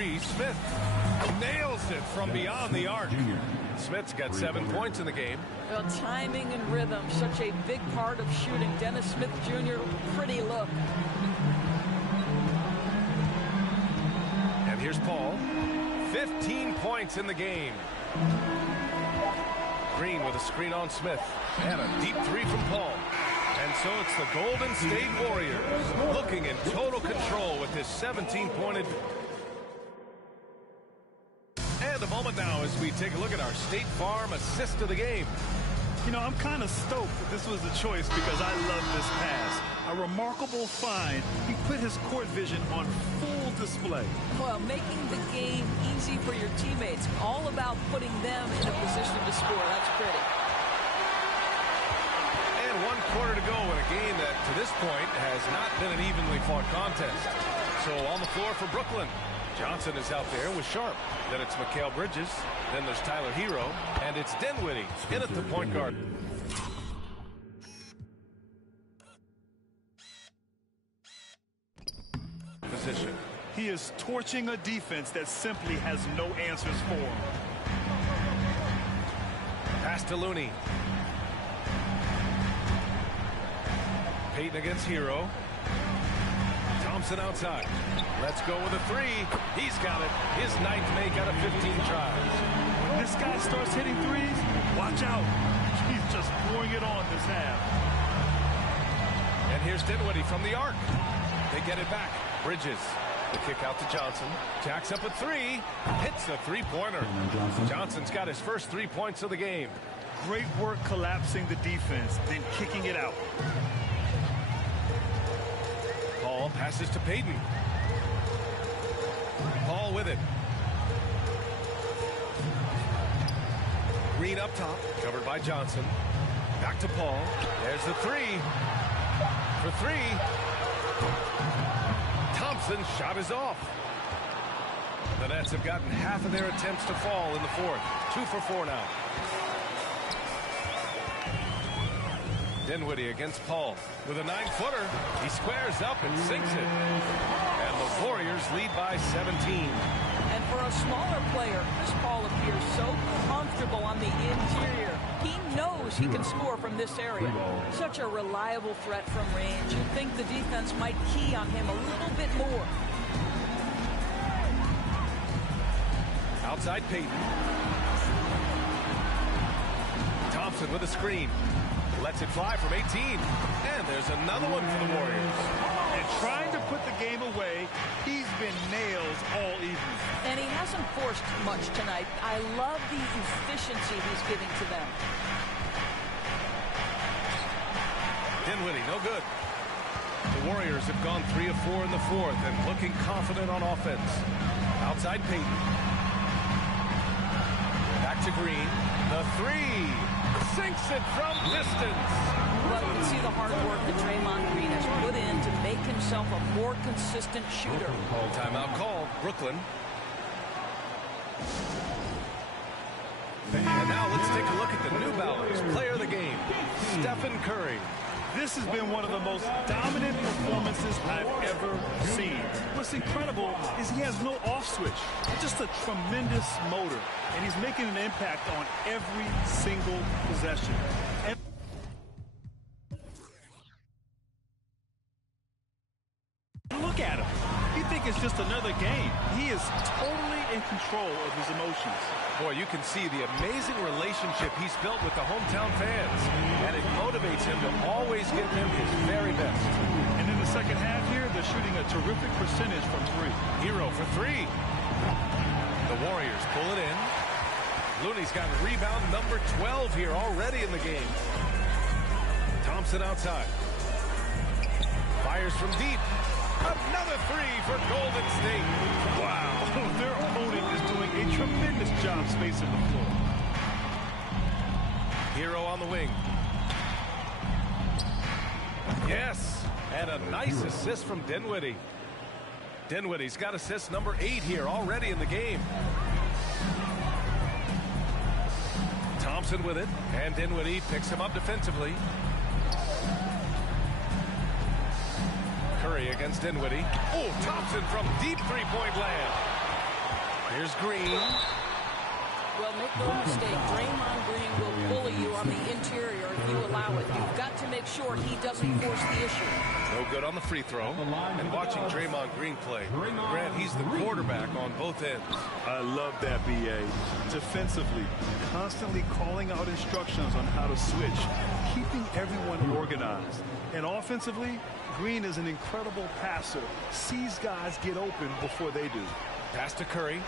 three, Smith nails it from beyond the arc. Smith's got 7 points in the game. Well, timing and rhythm, such a big part of shooting. Dennis Smith Jr., pretty look. And here's Paul. 15 points in the game. Green with a screen on Smith. And a deep three from Paul. And so it's the Golden State Warriors looking in total control with this 17-pointed. And a moment now as we take a look at our State Farm assist of the game. You know, I'm kind of stoked that this was the choice because I love this pass. A remarkable find. He put his court vision on full display. Well, making the game easy for your teammates. All about putting them in a position to score. That's pretty. And 1 quarter to go in a game that, to this point, has not been an evenly fought contest. So on the floor for Brooklyn, Johnson is out there with Sharp. Then it's Mikal Bridges. Then there's Tyler Hero. And it's Dinwiddie in at the point guard. Position. He is torching a defense that simply has no answers for him. Pass to Looney. Payton against Hero. Thompson outside. Let's go with a three. He's got it. His 9th make out of 15 tries. When this guy starts hitting threes, watch out. He's just pouring it on this half. And here's Dinwiddie from the arc. They get it back. Bridges. The kick out to Johnson. Jacks up a three. Hits a three-pointer. Johnson's got his first 3 points of the game. Great work collapsing the defense, then kicking it out. Paul passes to Payton. Paul with it. Green up top, covered by Johnson. Back to Paul. There's the three. For three. Thompson's shot is off. The Nets have gotten half of their attempts to fall in the fourth. 2 for 4 now. Dinwiddie against Paul with a 9-footer. He squares up and sinks it. And the Warriors lead by 17. And for a smaller player, Chris Paul appears so comfortable on the interior. He knows he can score from this area. Such a reliable threat from range. You'd think the defense might key on him a little bit more. Outside Payton. Thompson with a screen. Lets it fly from 18. And there's another one for the Warriors. And trying to put the game away, he's been nails all evening. And he hasn't forced much tonight. I love the efficiency he's giving to them. Dinwiddie, no good. The Warriors have gone 3 of 4 in the fourth and looking confident on offense. Outside Payton. Back to Green. The three. Sinks it from distance. Well, you can see the hard work that Draymond Green has put in to make himself a more consistent shooter. Timeout called. Brooklyn. And now let's take a look at the New Balance player of the game, Stephen Curry. This has been one of the most dominant performances I've ever seen. What's incredible is he has no off switch. Just a tremendous motor. And he's making an impact on every single possession. And look at him. You think it's just another game. He is totally in control of his emotions. Boy, you can see the amazing relationship he's built with the hometown fans. And it motivates him to always give them his very best. And in the second half here, they're shooting a terrific percentage from three. Hero for three. The Warriors pull it in. Looney's got rebound number 12 here already in the game. Thompson outside. Fires from deep. Another three for Golden State. Wow. Their opponent is doing a tremendous job spacing the floor. Hero on the wing. Yes. And a nice assist from Dinwiddie. Dinwiddie's got assist number 8 here already in the game. Thompson with it. And Dinwiddie picks him up defensively. Curry against Dinwiddie. Oh, Thompson from deep three-point land. Here's Green. Well, make no mistake, Draymond Green will bully you on the interior if you allow it. You've got to make sure he doesn't force the issue. No good on the free throw. And watching Draymond Green play, Grant, he's the quarterback on both ends. I love that, B.A. Defensively, constantly calling out instructions on how to switch, keeping everyone organized. And offensively, Green is an incredible passer, sees guys get open before they do. Pass to Curry.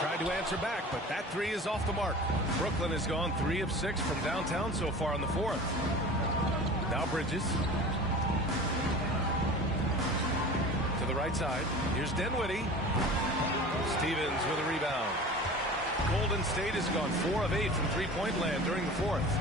Tried to answer back, but that three is off the mark. Brooklyn has gone 3 of 6 from downtown so far in the fourth. Now Bridges. To the right side. Here's Dinwiddie. Stevens with a rebound. Golden State has gone 4 of 8 from three-point land during the fourth.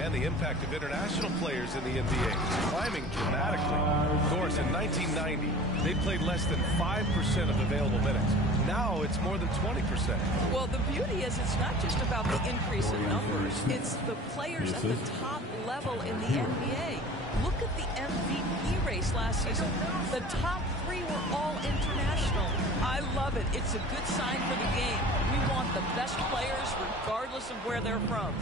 And the impact of international players in the NBA is climbing dramatically. Of course, in 1990, they played less than 5% of available minutes. Now it's more than 20%. Well, the beauty is it's not just about the increase in numbers. It's the players at the top level in the NBA. Look at the MVP race last season. The top 3 were all international. I love it. It's a good sign for the game. We want the best players regardless of where they're from.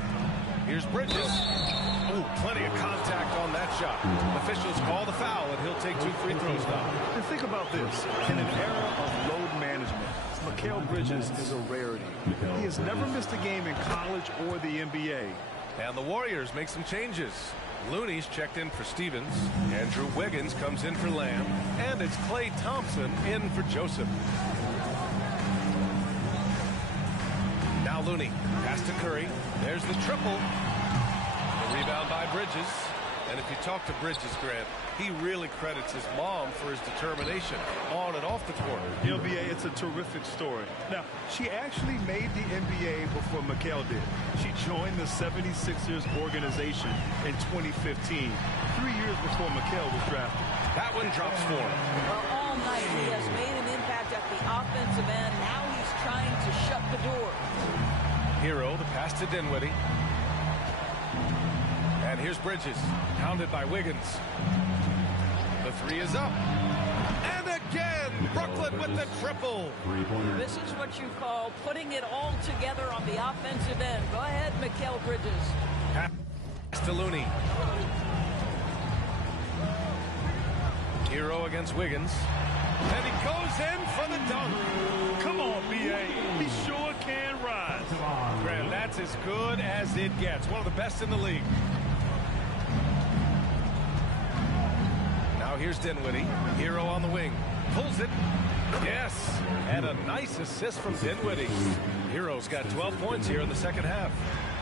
Here's Bridges. Ooh, plenty of contact on that shot. Officials call the foul, and he'll take 2 free throws now. And think about this. In an era of load management, Mikal Bridges is a rarity. He has never missed a game in college or the NBA. And the Warriors make some changes. Looney's checked in for Stevens. Andrew Wiggins comes in for Lamb. And it's Klay Thompson in for Joseph. Now Looney. Pass to Curry. There's the triple. The rebound by Bridges. And if you talk to Bridges, Grant, he really credits his mom for his determination on and off the court. NBA, it's a terrific story. Now, she actually made the NBA before Mikal did. She joined the 76ers organization in 2015, 3 years before Mikal was drafted. That one drops for him. Well, all night he has made an impact at the offensive end. Now he's trying to shut the door. Hero, the pass to Dinwiddie. And here's Bridges, pounded by Wiggins. The 3 is up. And again, Brooklyn with the triple. This is what you call putting it all together on the offensive end. Go ahead, Mikal Bridges. Pass to Looney. Hero against Wiggins. And he goes in for the dunk. Come on, B.A. He sure can rise. Grant, that's as good as it gets. One of the best in the league. Now here's Dinwiddie. Hero on the wing. Pulls it. Yes. And a nice assist from Dinwiddie. Hero's got 12 points here in the second half.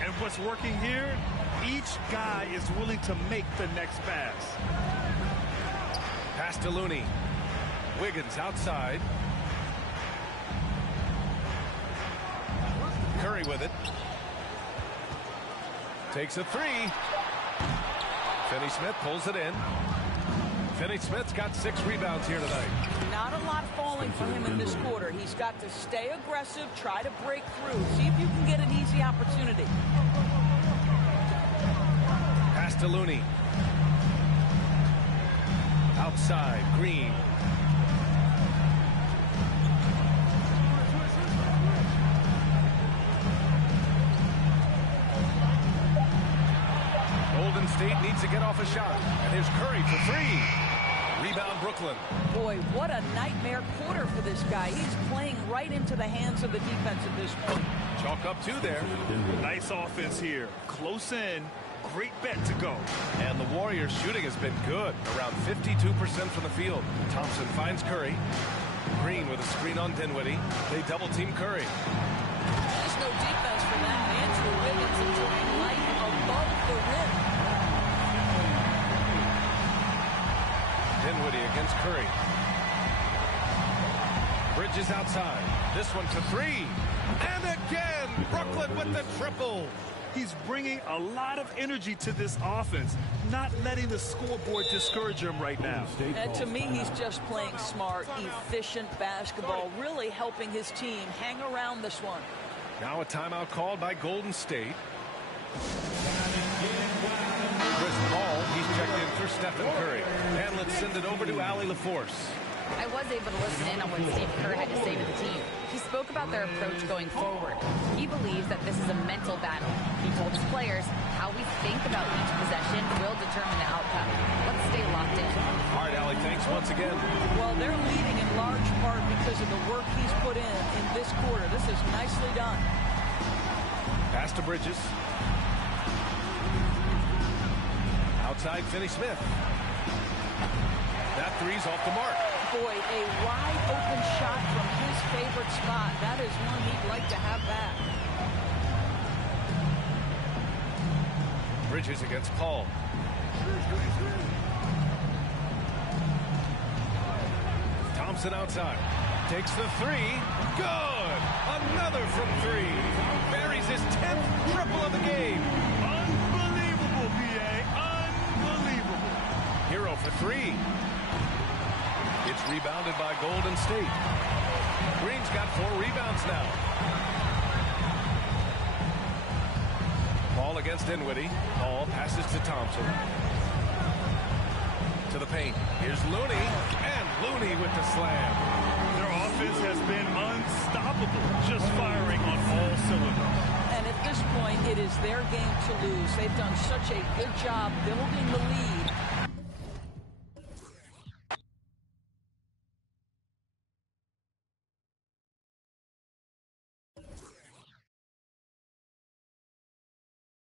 And what's working here? Each guy is willing to make the next pass. Pass to Looney. Wiggins outside. Curry with it. Takes a 3. Finney-Smith pulls it in. Finney-Smith's got 6 rebounds here tonight. Not a lot falling for him in this quarter. He's got to stay aggressive, try to break through. See if you can get an easy opportunity. Pass to Looney. Outside, Green. Golden State needs to get off a shot. And here's Curry for 3. Rebound Brooklyn. Boy, what a nightmare quarter for this guy. He's playing right into the hands of the defense at this point. Chalk up 2 there. Nice offense here. Close in. Great bet to go. And the Warriors' shooting has been good. Around 52% from the field. Thompson finds Curry. Green with a screen on Dinwiddie. They double-team Curry. There's no defense for them. Andrew Wiggins enjoying life above the rim. Dinwiddie against Curry. Bridges outside. This one to 3. And again, Brooklyn with the triple. He's bringing a lot of energy to this offense, not letting the scoreboard discourage him right now. And to me, he's just playing smart, efficient basketball, really helping his team hang around this one. Now a timeout called by Golden State. Chris Paul, he's checked in for Stephen Curry. And let's send it over to Allie LaForce. I was able to listen in on what Steve Kerr had to say to the team. He spoke about their approach going forward. He believes that this is a mental battle. He told his players how we think about each possession will determine the outcome. Let's stay locked in. All right, Allie, thanks once again. Well, they're leading in large part because of the work he's put in this quarter. This is nicely done. Pass to Bridges. Outside, Finney-Smith. That three's off the mark. Boy, a wide open shot from his favorite spot. That is one he'd like to have back. Bridges against Paul. Thompson outside. Takes the three. Good! Another from three. Buries his 10th triple of the game. Unbelievable, B.A. Unbelievable. Hero for three. It's rebounded by Golden State. Green's got 4 rebounds now. Paul against Dinwiddie. Paul passes to Thompson. To the paint. Here's Looney. And Looney with the slam. Their offense has been unstoppable, just firing on all cylinders. And at this point, it is their game to lose. They've done such a good job building the lead